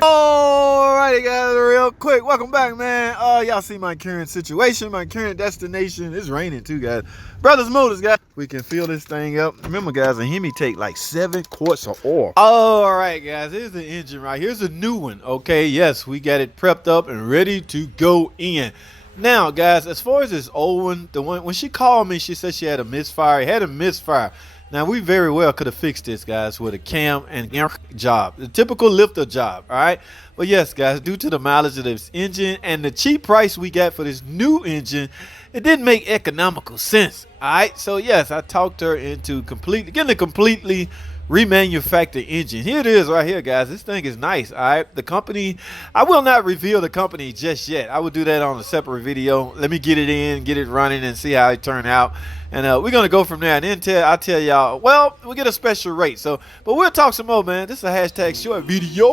Alrighty guys, real quick, welcome back, man. Y'all see my current situation, my current destination. It's raining too, guys. Brothers Motors, guys. We can fill this thing up. Remember, guys, a Hemi take like 7 quarts of oil. Alright, guys, here's the engine right here's a new one. Okay, yes, we got it prepped up and ready to go in. Now, guys, as far as this old one, the one when she called me, she said she had a misfire. It had a misfire. Now, we very well could have fixed this, guys, with a cam and job, the typical lifter job, all right? But yes, guys, due to the mileage of this engine and the cheap price we got for this new engine, it didn't make economical sense, all right? So yes, I talked her into getting a completely remanufactured engine. Here it is right here, guys. This thing is nice, all right? The company, I will not reveal the company just yet. I will do that on a separate video. Let me get it in, get it running, and see how it turned out. And we're going to go from there. And then I'll tell y'all, well, we get a special rate. So, but we'll talk some more, man. This is a hashtag short video.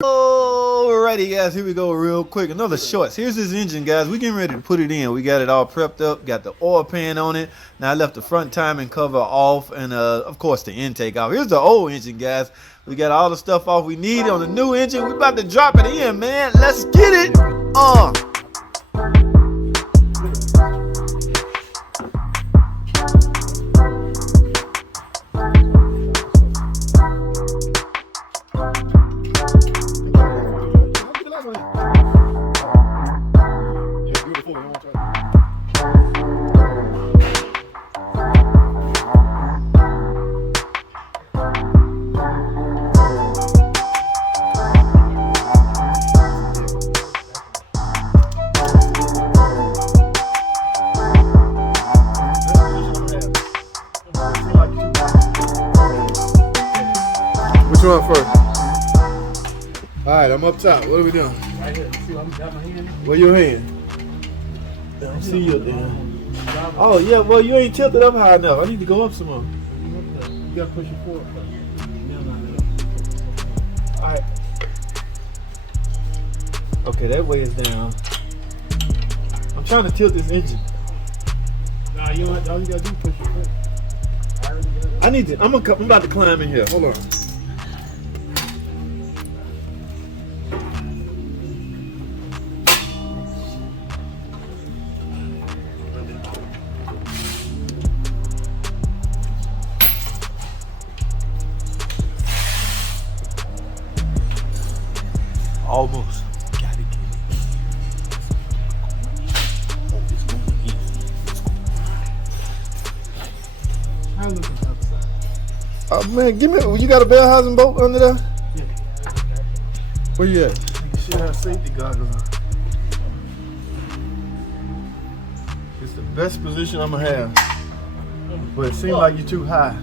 Alrighty, guys, here we go real quick. Another shorts. Here's this engine, guys. We're getting ready to put it in. We got it all prepped up, got the oil pan on it. Now I left the front timing cover off and of course the intake off. Here's the old engine, guys. We got all the stuff off we need on the new engine. We about to drop it in, man. Let's get it. Which one first? Alright, I'm up top. What are we doing? Right here. See, I'm got my hand. Where your hand? I don't see your damn. Oh yeah, well you ain't tilted up high enough. I need to go up some more. You gotta push it forward first. Alright. Okay, that way is down. I'm trying to tilt this engine. Nah, you know what? All you gotta do is push it forward. I need to. I'm about to climb in here. Hold on. Almost. Got it. How look on the other side? Oh man, give me. You got a Bellhausen bolt under there? Yeah. Where you at? You should have safety goggles on. It's the best position I'm gonna have, but it seems like you're too high.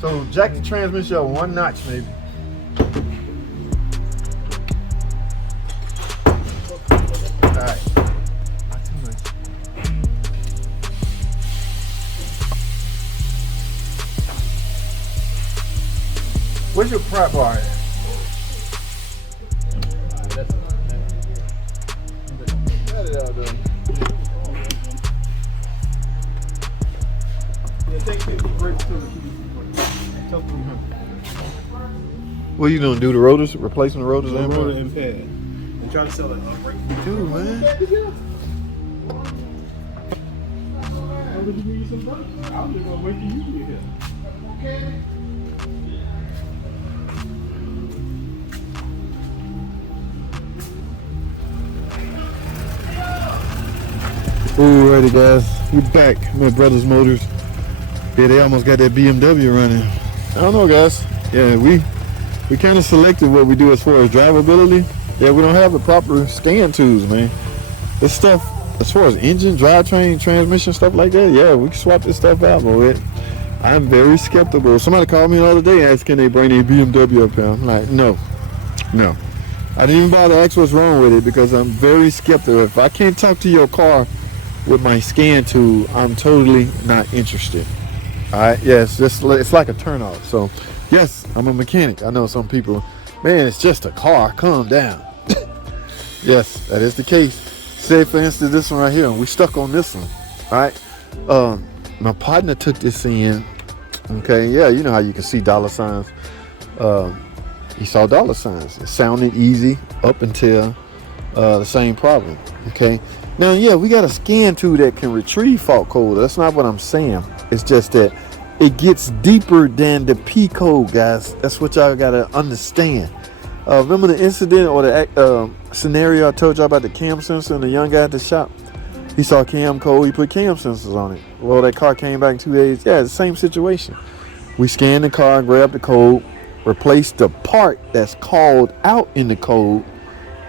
So jack the transmission up 1 notch, maybe. All right. Not too much. Where's your prop bar at? Got it out there. Yeah, take the brakes to the key. What are you gonna do? The rotors? Replacing the rotors and rotor and pad. And try to sell it brake. Dude, man. How did you give you some brakes? I'm just gonna wait till you get here. Okay. Alrighty, guys, we're back. My Brothers Motors. Yeah, they almost got that BMW running. I don't know, guys. Yeah, we kind of selected what we do as far as drivability. Yeah, we don't have the proper scan tools, man. This stuff, as far as engine, drivetrain, transmission, stuff like that, yeah, we can swap this stuff out, but I'm very skeptical. Somebody called me the other day asking they bring their BMW up here. I'm like, no. I didn't even bother to ask what's wrong with it because I'm very skeptical. If I can't talk to your car with my scan tool, I'm totally not interested. All right, yes, it's like a turnoff. So, yes, I'm a mechanic. I know some people, man, it's just a car. Calm down. Yes, that is the case. Say, for instance, this one right here. We stuck on this one. All right. My partner took this in. Okay, yeah, you know how you can see dollar signs. he saw dollar signs. It sounded easy up until the same problem. Okay. Now, yeah, we got a scan tool that can retrieve fault code. That's not what I'm saying. It's just that it gets deeper than the P code, guys. That's what y'all gotta understand. Remember the incident or the scenario I told y'all about the cam sensor and the young guy at the shop? He saw cam code, he put cam sensors on it. Well, that car came back in 2 days. Yeah, it's the same situation. We scanned the car, grabbed the code, replaced the part that's called out in the code,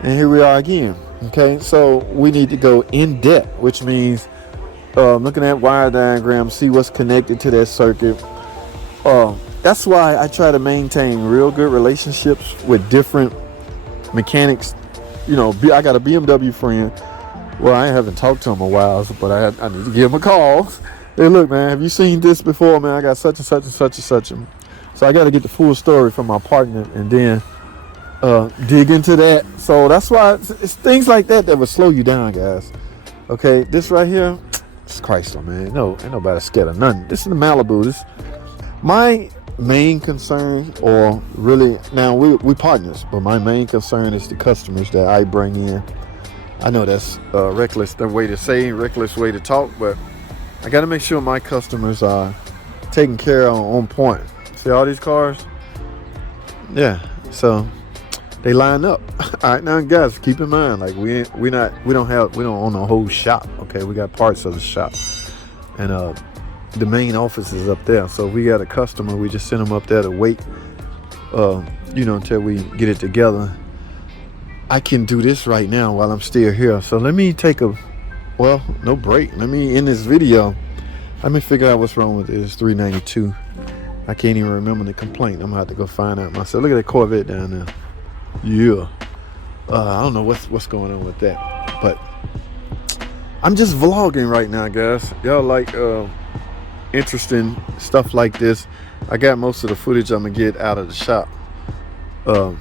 and here we are again. Okay, so we need to go in depth, which means looking at wire diagrams, see what's connected to that circuit. That's why I try to maintain real good relationships with different mechanics. You know, I got a BMW friend. Well, I haven't talked to him in a while, but I need to give him a call. Hey, look, man, have you seen this before, man? I got such and such and such and such. So I got to get the full story from my partner and then dig into that. So that's why it's things like that will slow you down, guys. Okay, this right here, it's Chrysler, man. No, ain't nobody scared of nothing. This is the Malibu. This my main concern, or really, now we partners, but my main concern is the customers that I bring in. I know that's reckless the way to say, reckless way to talk, but I got to make sure my customers are taken care of on point. See all these cars? Yeah, so they line up. All right, now guys, keep in mind, like we don't own a whole shop. Okay, we got parts of the shop, and the main office is up there. So if we got a customer, we just send them up there to wait, until we get it together. I can do this right now while I'm still here. So let me take no break. Let me end this video. Let me figure out what's wrong with this 392. I can't even remember the complaint. I'm gonna have to go find out myself. Look at that Corvette down there. Yeah. I don't know what's going on with that, but I'm just vlogging right now, guys. Y'all like interesting stuff like this. I got most of the footage I'm gonna get out of the shop. On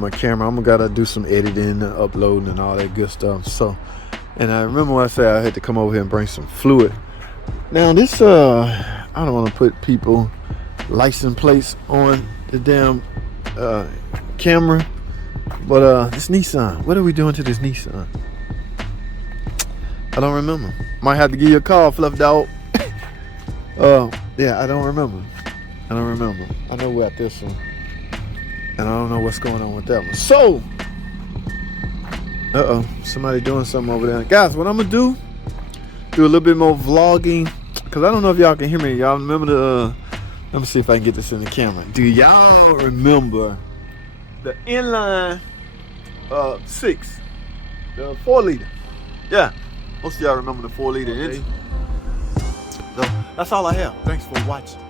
my camera. I'm gotta do some editing and uploading and all that good stuff. So, and I remember when I said I had to come over here and bring some fluid. Now this, I don't want to put people license plates on the damn camera, but this Nissan, what are we doing to this Nissan? I don't remember. Might have to give you a call, Fluff Dog. Yeah, I don't remember. I know we're at this one, and I don't know what's going on with that one. So, somebody doing something over there. Guys, what I'm gonna do a little bit more vlogging, because I don't know if y'all can hear me. Y'all remember let me see if I can get this in the camera. Do y'all remember the inline 6, the 4-liter? Yeah, most of y'all remember the 4-liter engine. So that's all I have. Thanks for watching.